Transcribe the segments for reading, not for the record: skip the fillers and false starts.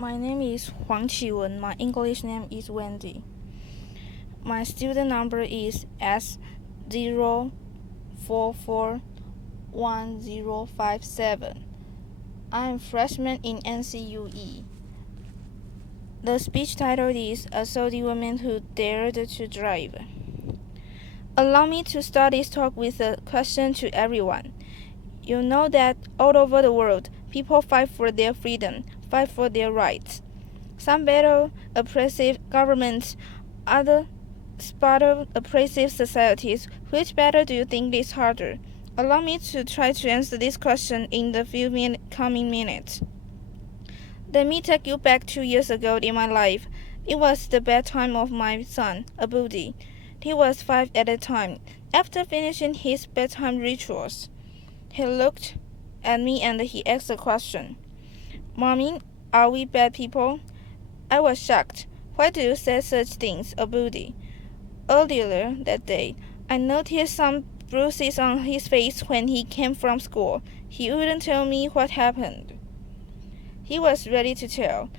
My name is Huang Qiwen. My English name is Wendy. My student number is S0441057. I'm freshman in NCUE. The speech title is A Saudi Woman Who Dared to Drive. Allow me to start this talk with a question to everyone. You know that all over the world, people fight for their freedom, fight for their rights. Some battle oppressive governments, others battle oppressive societies. Which battle do you think is harder? Allow me to try to answer this question in the few coming minutes. Let me take you back 2 years ago in my life. It was the bedtime of my son, Abudi. He was 5 at the time. After finishing his bedtime rituals, he looked at me and he asked a question. Mommy, are we bad people? I was shocked. Why do you say such things, Abudi? Earlier that day, I noticed some bruises on his face when he came from school. He wouldn't tell me what happened. He was ready to tell.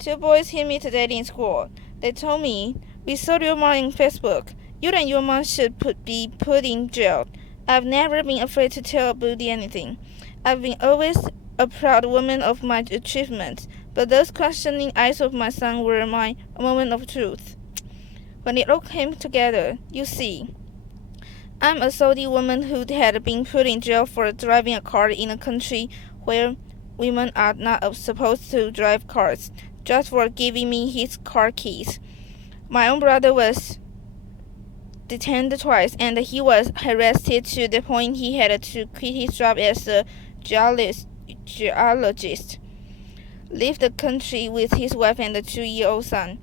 2 boys hit me today in school. They told me, we saw your mom on Facebook. You and your mom should be put in jail. I've never been afraid to tell Abudi anything. I've been always a proud woman of my achievements, but those questioning eyes of my son were my moment of truth. When it all came together, you see, I'm a Saudi woman who had been put in jail for driving a car in a country where women are not supposed to drive cars, just for giving me his car keys. My own brother was detained twice, and he was arrested to the point he had to quit his job as a geologist, leave the country with his wife and a 2-year-old son.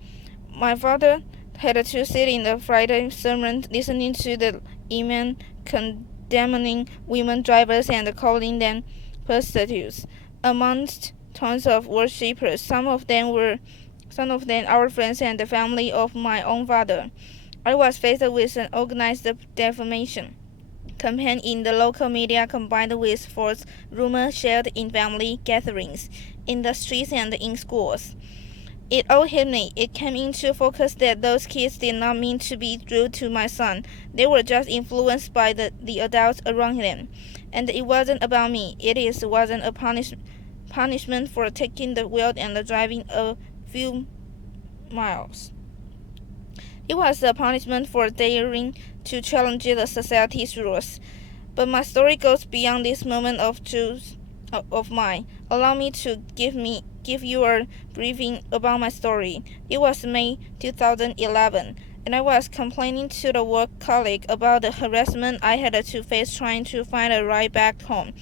My father had to sit in the Friday sermon listening to the imam condemning women drivers and calling them prostitutes. Amongst tons of worshippers, some of them our friends and the family of my own father. I was faced with an organized defamation campaign in the local media combined with false rumors shared in family gatherings, in the streets and in schools. It all hit me. It came into focus that those kids did not mean to be rude to my son. They were just influenced by the adults around them. And it wasn't about me. Wasn't a punishment for taking the wheel and driving a few miles. It was a punishment for daring to challenge the society's rules. But my story goes beyond this moment of truth of mine. Allow me to give you a briefing about my story. It was May 2011, and I was complaining to the work colleague about the harassment I had to face trying to find a ride back home.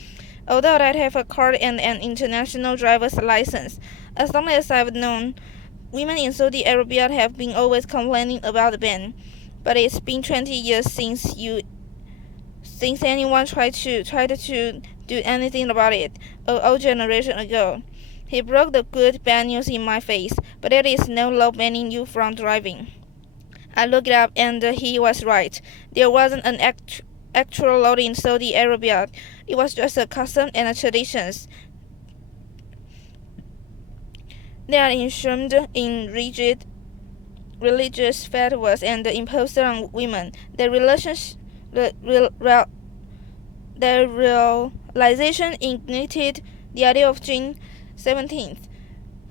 Although I have a car and an international driver's license, as long as I've known, women in Saudi Arabia have been always complaining about the ban. But it's been 20 years since anyone tried to do anything about it. An old generation ago. He broke the good bad news in my face, but there is no law banning you from driving. I looked it up and he was right. There wasn't an actual law in Saudi Arabia. It was just a custom and a traditions. They are enshrined in rigid religious fatwas and imposed on women. The realization ignited the idea of June 17th,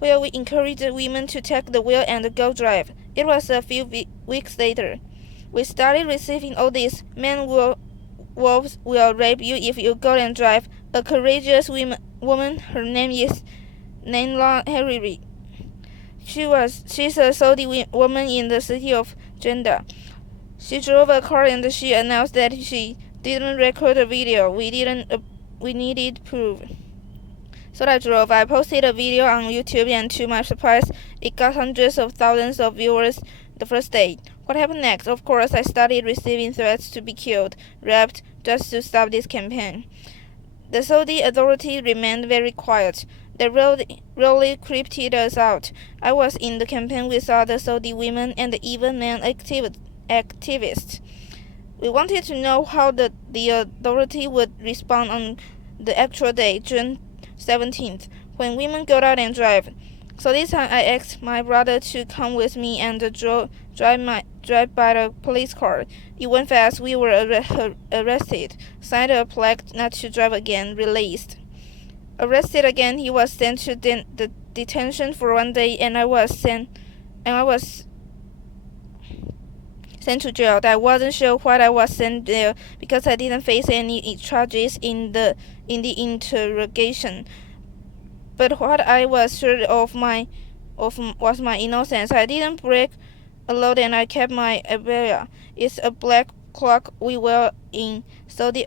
where we encouraged women to take the wheel and go drive. It was a few weeks later. We started receiving all these wolves will rape you if you go and drive. A courageous woman, her name is Naila Hariri. She's a Saudi woman in the city of Jeddah. She drove a car and she announced that she didn't record a video. We needed proof. So I drove. I posted a video on YouTube, and to my surprise, it got hundreds of thousands of viewers the first day. What happened next? Of course, I started receiving threats to be killed, raped, just to stop this campaign. The Saudi authority remained very quiet. They really creeped us out. I was in the campaign with other Saudi women and even men activists. We wanted to know how the authority would respond on the actual day, June 17th, when women go out and drive. So this time I asked my brother to come with me and drive by the police car. It went fast. We were arrested, signed a plaque not to drive again, released. Arrested again, he was sent to the detention for 1 day, and I was sent to jail. I wasn't sure why I was sent there because I didn't face any charges in the interrogation. But what I was sure of was my innocence. I didn't break a law and I kept my abaya. It's a black cloak we wear in Saudi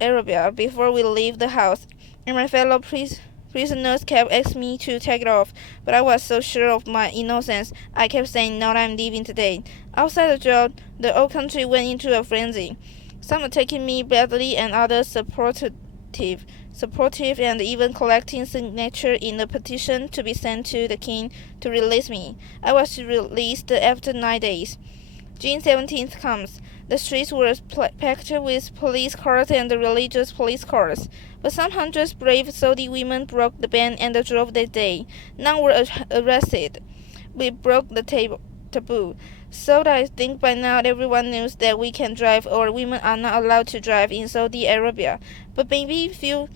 Arabia before we leave the house, and my fellow prisoners kept asking me to take it off, but I was so sure of my innocence, I kept saying, "No, I'm leaving today." Outside the jail, the whole country went into a frenzy. Some attacking me badly and others supportive, and even collecting signatures in a petition to be sent to the king to release me. I was released after 9 days. June 17th comes. The streets were packed with police cars and religious police cars, but some hundreds brave Saudi women broke the ban and drove that day. None were arrested. We broke the taboo. So I think by now everyone knows that we can drive, or women are not allowed to drive in Saudi Arabia. But maybe if you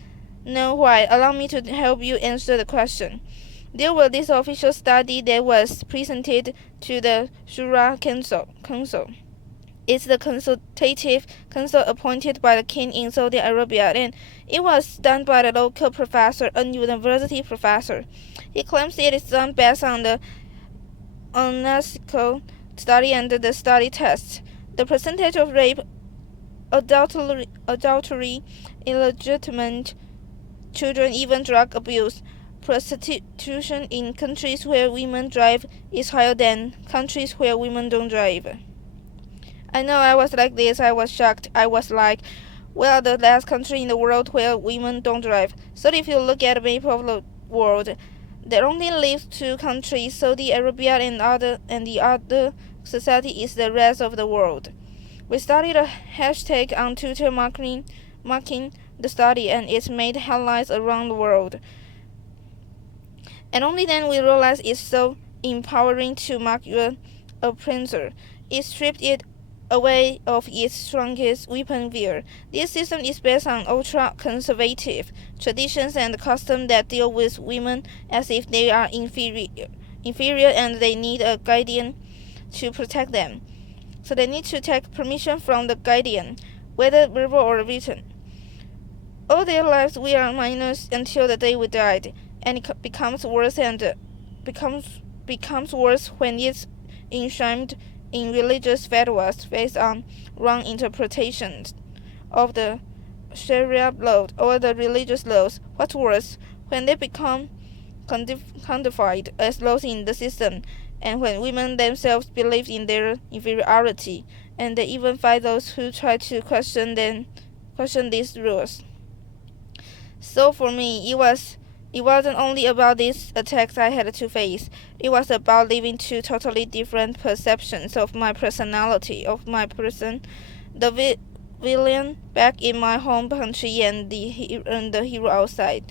know why, allow me to help you answer the question. There was this official study that was presented to the Shura Council. It's the consultative council appointed by the king in Saudi Arabia, and it was done by the local professor, a university professor. He claims it is done based on the UNESCO study and the study tests. The percentage of rape, adultery, illegitimate children, even drug abuse, prostitution in countries where women drive is higher than countries where women don't drive. I know I was like this. I was shocked. I was like, we are the last country in the world where women don't drive. So if you look at a map of the world, there only live 2 countries, Saudi Arabia and the other society is the rest of the world. We started a hashtag on Twitter marking the study, and it made headlines around the world. And only then we realized it's so empowering to mark your oppressor. It stripped it away of its strongest weapon fear. This system is based on ultra-conservative traditions and customs that deal with women as if they are inferior and they need a guardian to protect them. So they need to take permission from the guardian, whether verbal or written. All their lives we are minors until the day we died, and it becomes worse when it's enshrined in religious fatwas based on wrong interpretations of the Sharia law or the religious laws. What's worse, when they become codified as laws in the system, and when women themselves believe in their inferiority, and they even fight those who try to question these rules. So for me, it wasn't only about these attacks I had to face. It was about living 2 totally different perceptions of my personality, of my person, the villain back in my home country and the hero outside.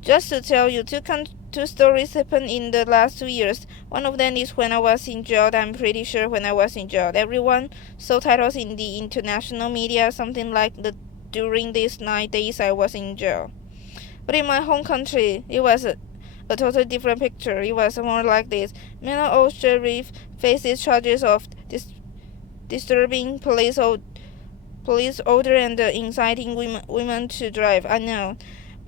Just to tell you, 2 stories happened in the last 2 years. One of them is when I was in jail. I'm pretty sure when I was in jail. Everyone saw titles in the international media, something like during these 9 days I was in jail. But in my home country, it was a totally different picture. It was more like this. Manal Sharif faces charges of disturbing police order and inciting women to drive. I know.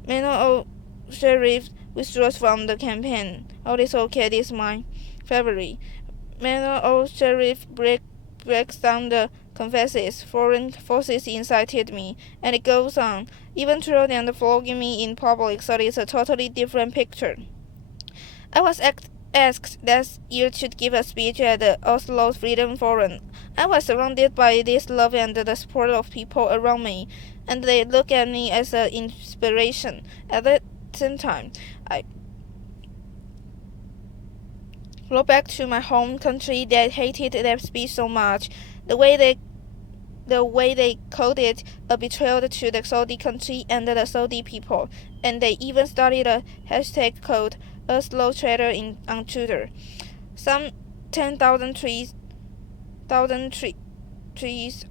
Manal Sharif withdraws from the campaign. Oh, it's okay. This is my favorite. Manal Sharif breaks down the confesses. Foreign forces incited me, and it goes on, even throwing and flogging me in public, so it's a totally different picture. I was asked last year to give a speech at the Oslo Freedom Forum. I was surrounded by this love and the support of people around me, and they look at me as an inspiration. At the same time, I go back to my home country that hated that speech so much. The way they called it a betrayal to the Saudi country and the Saudi people, and they even started a hashtag called a slow trader on Twitter. Some 10,000 trees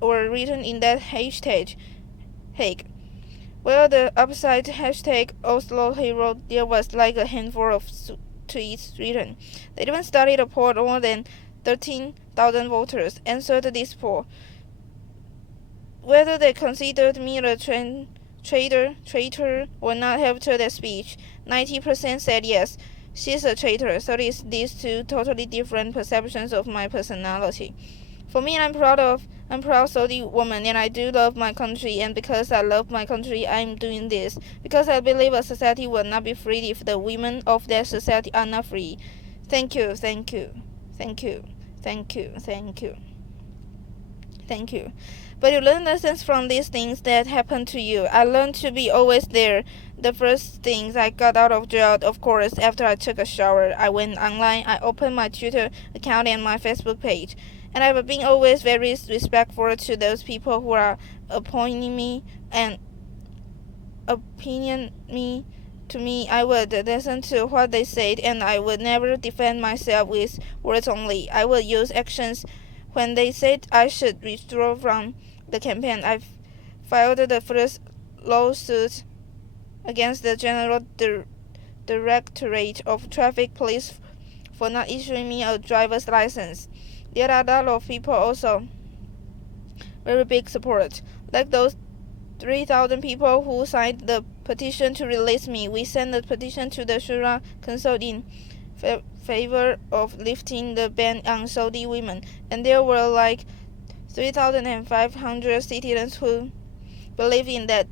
were written in that hashtag. Well, the upside hashtag Oslo Hero, there was like a handful of tweets written. They even started a poll. More than 13,000 voters answered this poll. Whether they considered me a traitor or not after that speech, 90% said yes. She's a traitor, so it's these two totally different perceptions of my personality. For me, I'm proud Saudi woman, and I do love my country, and because I love my country, I'm doing this. Because I believe a society will not be free if the women of that society are not free. Thank you, thank you, thank you, thank you, thank you, thank you. But you learn lessons from these things that happen to you. I learned to be always there. The first things I got out of jail, of course, after I took a shower, I went online, I opened my Twitter account and my Facebook page. And I've been always very respectful to those people who are appointing me and opinion me to me. I would listen to what they said, and I would never defend myself with words only. I would use actions. When they said I should withdraw from the campaign, I filed the first lawsuit against the General Directorate of Traffic Police for not issuing me a driver's license. There are a lot of people also very big support, like those 3,000 people who signed the petition to release me. We sent the petition to the Shura Council in favor of lifting the ban on Saudi women, and there were like 3,500 citizens who believe in that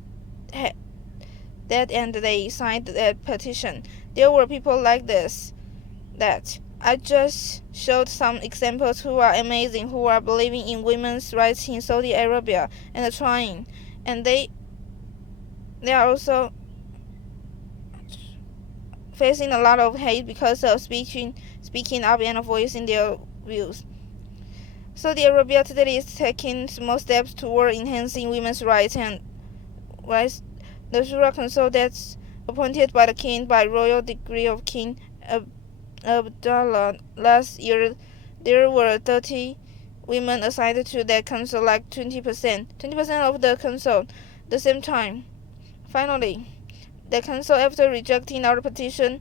and they signed that petition. There were people like that. I just showed some examples who are amazing, who are believing in women's rights in Saudi Arabia and trying, and they are also facing a lot of hate because of speaking up and voicing their views. Saudi Arabia today is taking small steps toward enhancing women's rights and rights. The Shura Council that's appointed by the king by royal decree of King Abdullah. Last year, there were 30 women assigned to that council, like 20% of the council. The same time, finally, the council, after rejecting our petition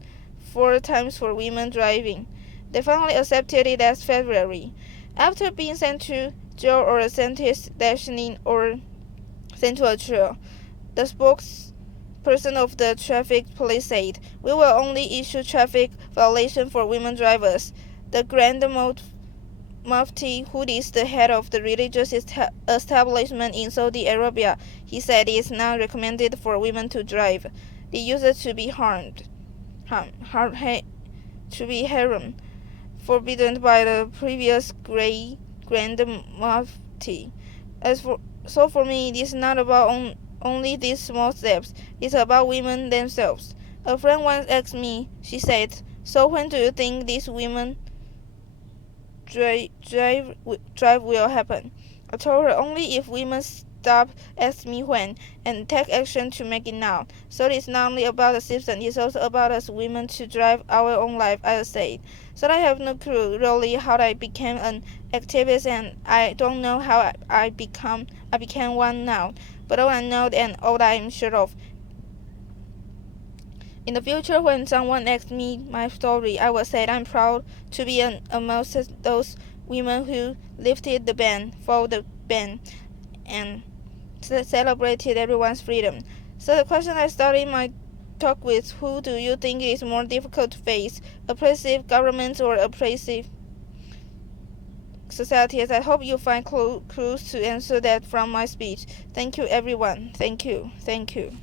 4 times for women driving, they finally accepted it last February. After being sent to jail or sentenced stationing or sent to a jail, the spokesperson of the traffic police said, "We will only issue traffic violation for women drivers." The Grand Mufti, who is the head of the religious establishment in Saudi Arabia, he said it is not recommended for women to drive. The user to be haram, forbidden by the previous Grand Mufti. So for me, it is not about only these small steps. It's about women themselves. A friend once asked me, she said, "So when do you think these women drive will happen?" I told her only if women stop asking me when and take action to make it now. So it's not only about the system, it's also about us women to drive our own life, I said. So I have no clue really how I became an activist, and I don't know how I became one now. But all I know and all I am sure of, in the future, when someone asks me my story, I will say I'm proud to be amongst those women who lifted the ban, fought the ban, and celebrated everyone's freedom. So the question I started my talk with, who do you think is more difficult to face, oppressive governments or oppressive societies? I hope you find clues to answer that from my speech. Thank you, everyone. Thank you. Thank you.